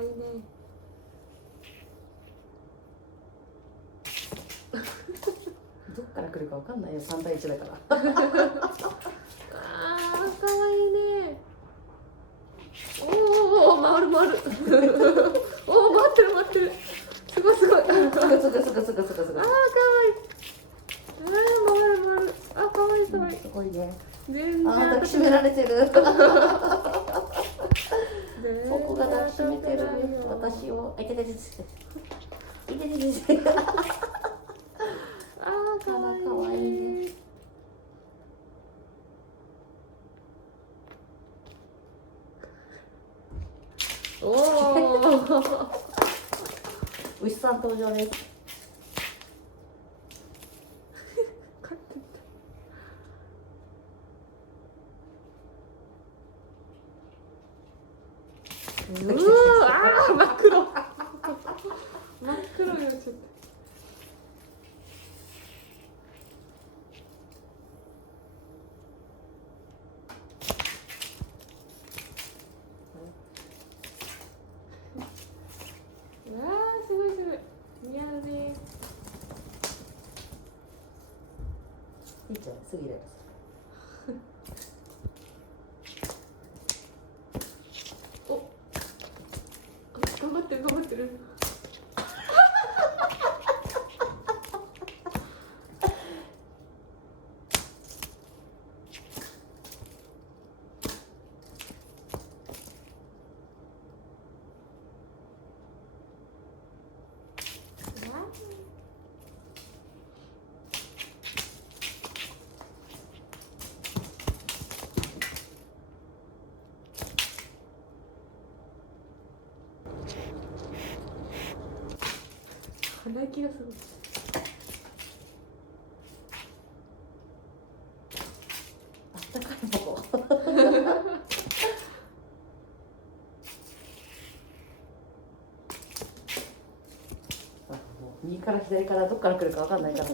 わいいね。どっから来るかわかんないよ、3対1だから。あー、かわいいね。おお、回る回る。おお、回ってる回ってる。すごいすごい。あー、かわいい。すぐ。あー、回る回る。あ、かわいいかわいい。すごいね。全然抱きしめられてる。全然僕が抱きしめてる私を。いてててて。いてててて。あー、かわいい。かわいいね。おお。牛さん登場です。うわー、あー、真っ黒。真っ黒よ、ちょっと。うわー、すごいすごい。似合うね。いいじゃん、すぐ入れる。お、頑張ってる頑張ってる。鼻息がすごい。あったかいもの。右から左からどっから来るかわかんないから。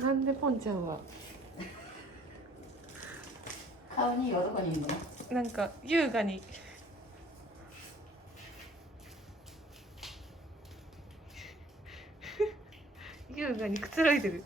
なんでポンちゃんは顔にはどこにいるの？なんか優雅に優雅にくつろいでる。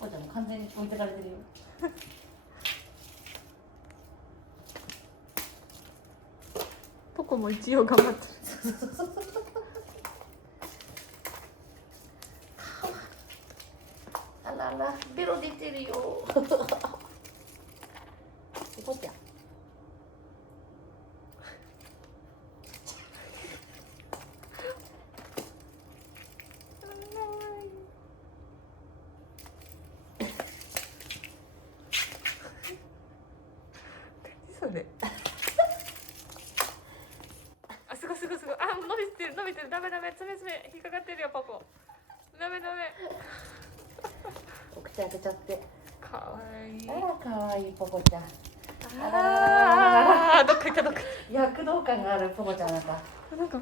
おうちゃんも完全に置いてかれてるよ。ポコも一応頑張ってる。あらら、ベロ出てるよ。おこちゃん。それ。あ、すごいすすごいすごい。あ、伸びてる伸びてる。ダメダメ。爪引っかかってるよパコ。ダメダメ。お口開けちゃって。かわいい。あらかわいいポコちゃん。ああ、どっか行ったどっか。躍動感があるポコちゃんなんか。なんか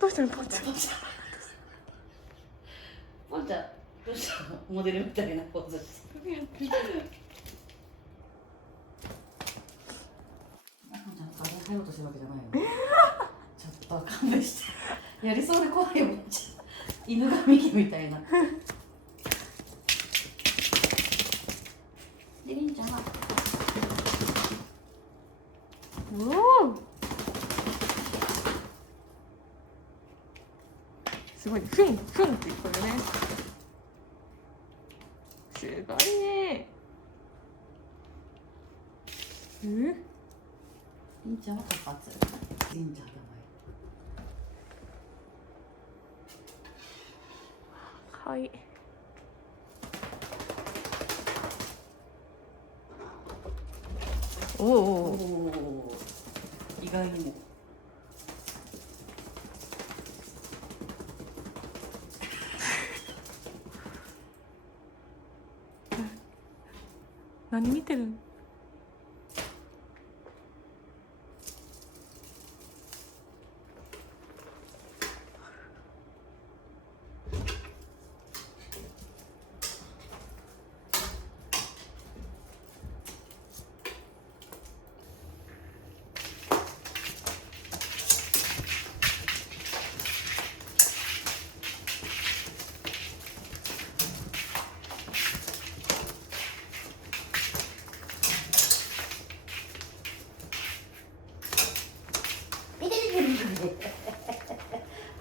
どうしたのポコちゃん。ポコちゃんどうしたの？モデルみたいなポーズして。何やってる？ポコちゃん風入ろうとしてるわけじゃないよ。ちょっと勘弁して。やりそうで怖いよめっちゃ。犬神家みたいな。でりんちゃんは。おお。すごい、ふんふんって言うこれね。すごいね。りんちゃんは活発。りんちゃんやばい。はい。おお。意外にも。何見てるの？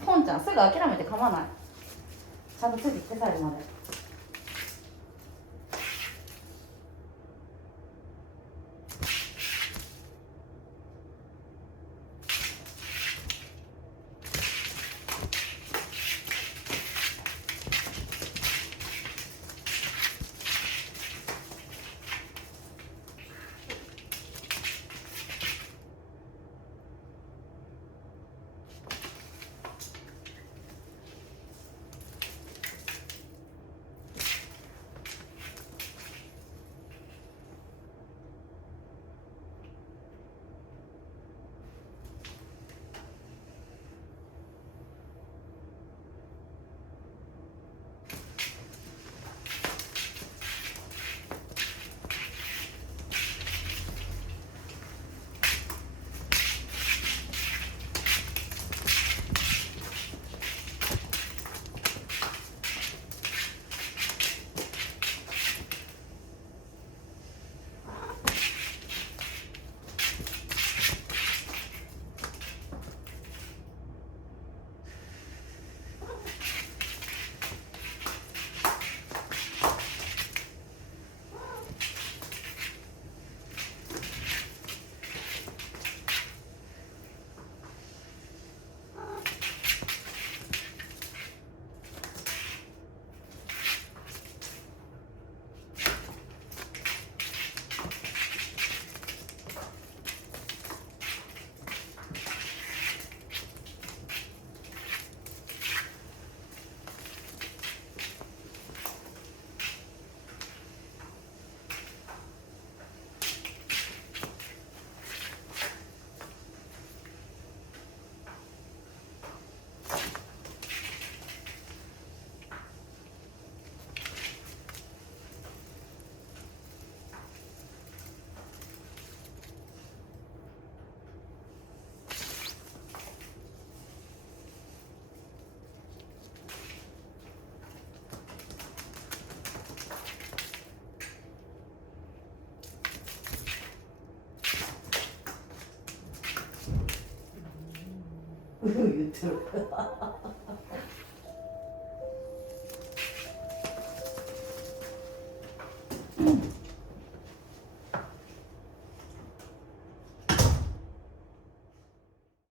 ポンちゃんすぐ諦めて噛まない。ちゃんとついてきて最後まで。言ってる